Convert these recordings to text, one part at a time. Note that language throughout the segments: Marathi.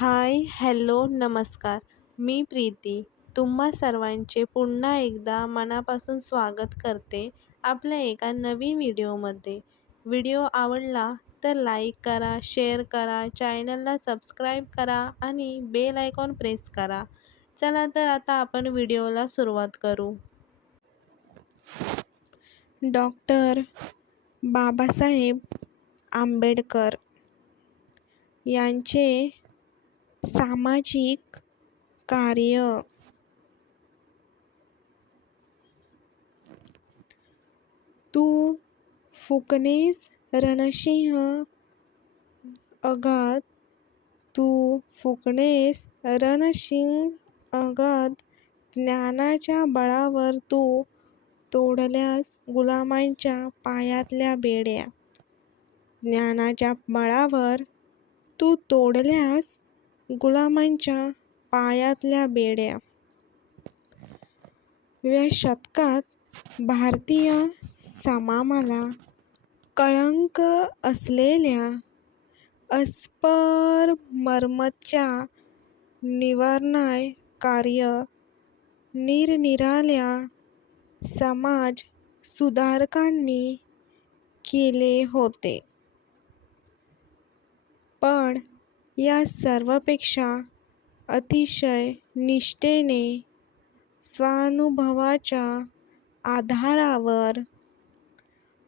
हाय, हॅलो, नमस्कार. मी प्रीती. तुम्हा सर्वांचे पुन्हा एकदा मनापासून स्वागत करते आपल्या एका नवीन व्हिडिओमध्ये. व्हिडिओ आवडला तर लाईक करा, शेअर करा, चॅनलला सबस्क्राईब करा आणि बेल आयकॉन प्रेस करा. चला तर आता आपण व्हिडिओला सुरुवात करू. डॉक्टर बाबासाहेब आंबेडकर यांचे सामाजिक कार्य. तू फुकणेस रणसिंह अगाध, तू फुकणेस रणसिंह अगाध. ज्ञानाच्या बळावर तू तोडल्यास गुलामांच्या पायातल्या बेड्या. ज्ञानाच्या बळावर तू तोडल्यास गुलामांच्या पायातल्या बेड्या. व्या शतकात भारतीय समाजाला कळंक असलेल्या अस्पृश्यमर्मच्या निवारणाय कार्य निरनिराळ्या समाज सुधारकांनी केले होते. पण या सर्वपेक्षा अतिशय निष्ठेने स्वानुभवाच्या आधारावर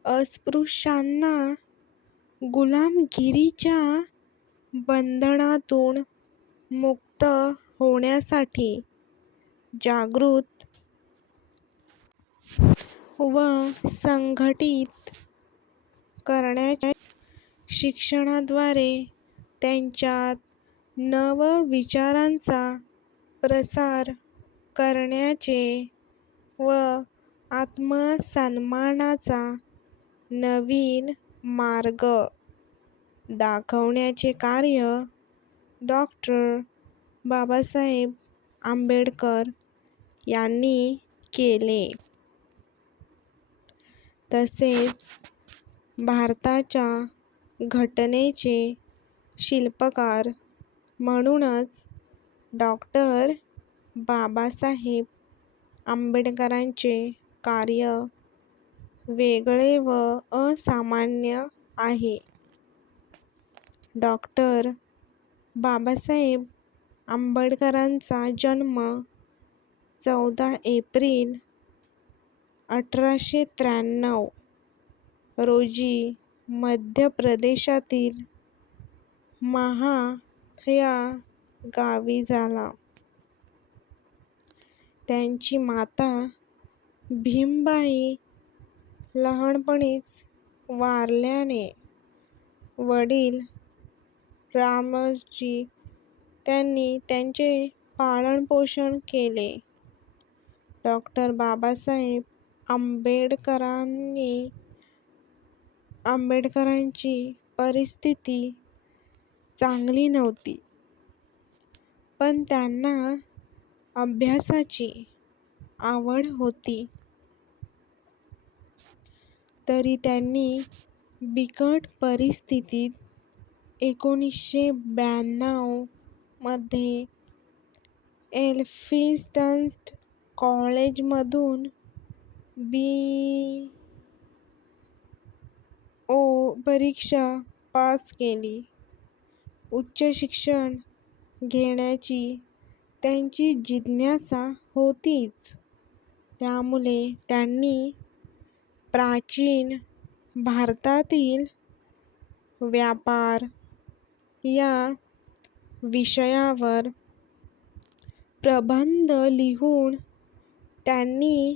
अस्पृश्यांना गुलामगिरीच्या बंधनातून मुक्त होण्यासाठी जागृत व संघटित करण्याच्या शिक्षणाद्वारे त्यांच्यात नवविचारांचा प्रसार करण्याचे व आत्मसन्मानाचा नवीन मार्ग दाखवण्याचे कार्य डॉक्टर बाबासाहेब आंबेडकर यांनी केले. तसेच भारताच्या घटनेचे शिल्पकार म्हणूनच डॉक्टर बाबासाहेब आंबेडकरांचे कार्य वेगळे व असामान्य आहे. डॉक्टर बाबासाहेब आंबेडकरांचा जन्म 14 एप्रिल 1893 रोजी मध्य प्रदेशातील माहा या गावी झाला. त्यांची माता भीमबाई लहानपणीच वारल्याने वडील रामजी यांनी त्यांचे पालनपोषण केले. डॉक्टर बाबासाहेब आंबेडकरांची परिस्थिती चांगली नव्हती, पण त्यांना अभ्यासाची आवड होती. तरी त्यांनी बिकट परिस्थितीत 1992 मध्ये एल्फिन्स्टन कॉलेजमधून B.O. परीक्षा पास केली. उच्च शिक्षण घेण्याची त्यांची जिज्ञासा होतीच, त्यामुळे त्यांनी प्राचीन भारतातील व्यापार या विषयावर प्रबंध लिहून त्यांनी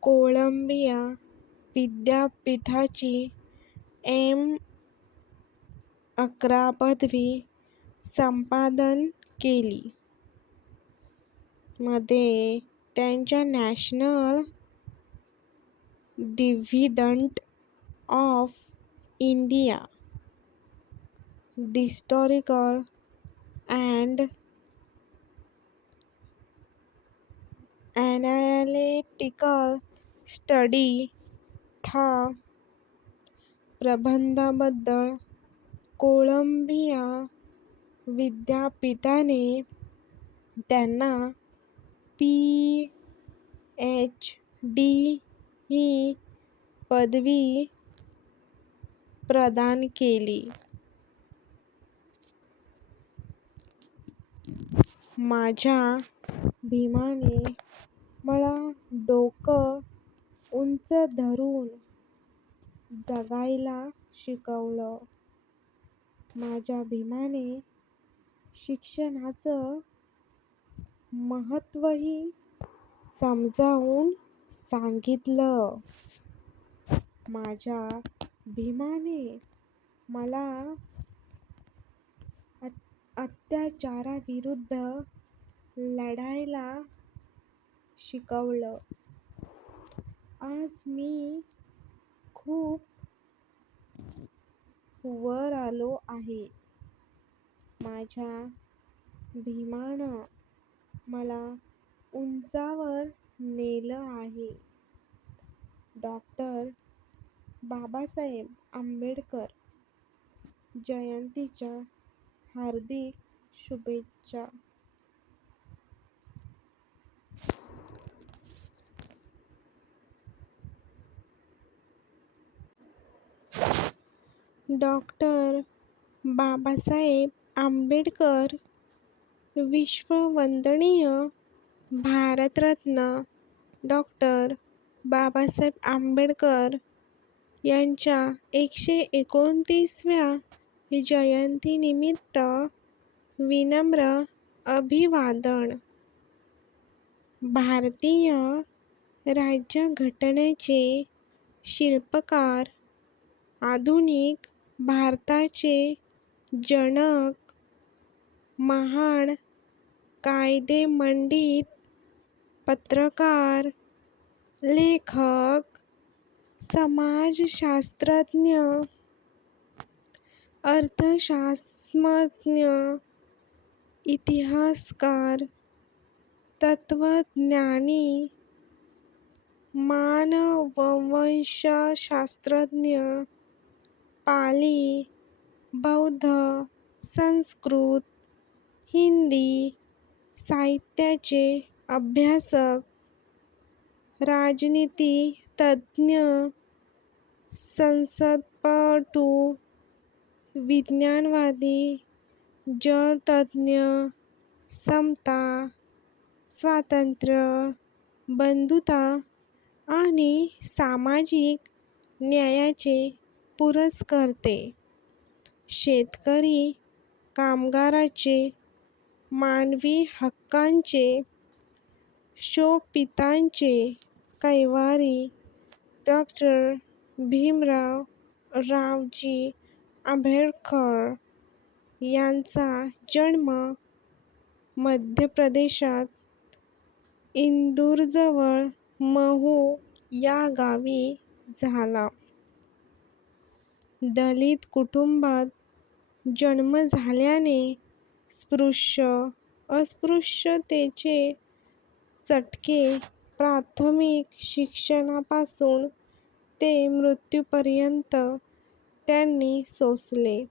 कोलंबिया विद्यापीठाची M.A. पदवी संपादन केली. मध्ये त्यांच्या national dividend of India historical and analytical study था प्रबंधाबद्दल कोलंबिया विद्यापीठाने त्यांना PhD ही पदवी प्रदान केली. माझ्या भीमाने मला डोकं उंच धरून जगायला शिकवलं. माझ्या भीमाने शिक्षणाचं महत्त्वही समजावून सांगितलं. माझ्या भीमाने मला अत्याचाराविरुद्ध लढायला शिकवलं. आज मी खूप वर आलो आहे. माझ्या भीमानं मला उंचावर नेलं आहे. डॉक्टर बाबासाहेब आंबेडकर जयंतीच्या हार्दिक शुभेच्छा. डॉक्टर बाबासाहेब आंबेडकर विश्ववंदनीय भारतरत्न डॉक्टर बाबासाहेब आंबेडकर यांच्या 129व्या जयंतीनिमित्त विनम्र अभिवादन. भारतीय राज्यघटनेचे शिल्पकार, आधुनिक भारताचे जनक, महान कायदेमंडित, पत्रकार, लेखक, समाजशास्त्रज्ञ, अर्थशास्त्रज्ञ, इतिहासकार, तत्त्वज्ञानी, मानववंशशास्त्रज्ञ, पाली, बौद्ध, संस्कृत, हिंदी साहित्याचे अभ्यासक, राजनीतितज्ञ, संसदपटू, विज्ञानवादी, जलतज्ञ, समता, स्वातंत्र्य, बंधुता आणि सामाजिक न्यायाचे पुरस्कर्ते, शेतकरी कामगाराचे, मानवी हक्कांचे शोषितांचे कैवारी, डॉक्टर भीमराव रावजी आंबेडकर यांचा जन्म मध्य प्रदेशात इंदूरजवळ महू या गावी झाला. दलित कुटुंबात जन्म झाल्याने अस्पृश्यतेचे चटके प्राथमिक शिक्षणापासून ते मृत्यूपर्यंत त्यांनी सोसले.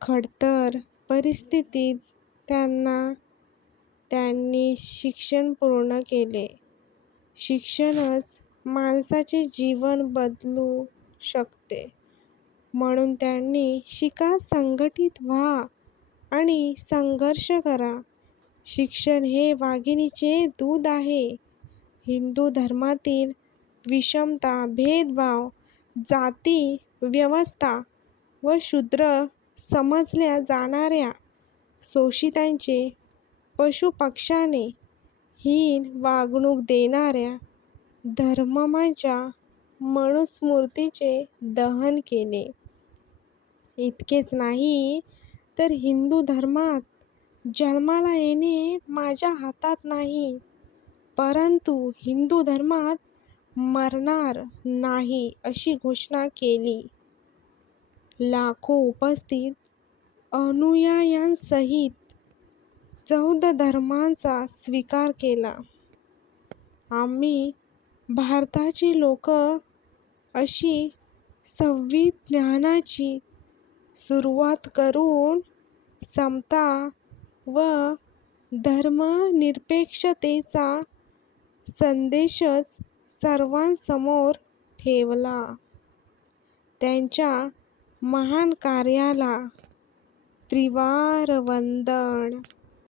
खडतर परिस्थितीत त्यांनी शिक्षण पूर्ण केले. शिक्षणच माणसाचे जीवन बदलू शकते म्हणून त्यांनी शिका, संघटित व्हा आणि संघर्ष करा. शिक्षण हे वाघिणीचे दूध आहे. हिंदू धर्मातील विषमता, भेदभाव, जाती व्यवस्था व शूद्र समजल्या जाणाऱ्या शोषितांचे पशुपक्ष्याने हीन वागणूक देणाऱ्या धर्मांच्या मनुस्मृतीचे दहन केले. इतकेच नाही तर हिंदू धर्मात जन्माला येणे माझ्या हातात नाही, परंतु हिंदू धर्मात मरणार नाही अशी घोषणा केली. लाखो उपस्थित अनुयायांसहित 14 धर्मांचा स्वीकार केला. आम्ही भारताची लोक अशी संविधानाची सुरुवात करून समता व धर्मनिरपेक्षतेचा संदेशच सर्वांसमोर ठेवला. त्यांच्या महान कार्याला त्रिवार वंदन.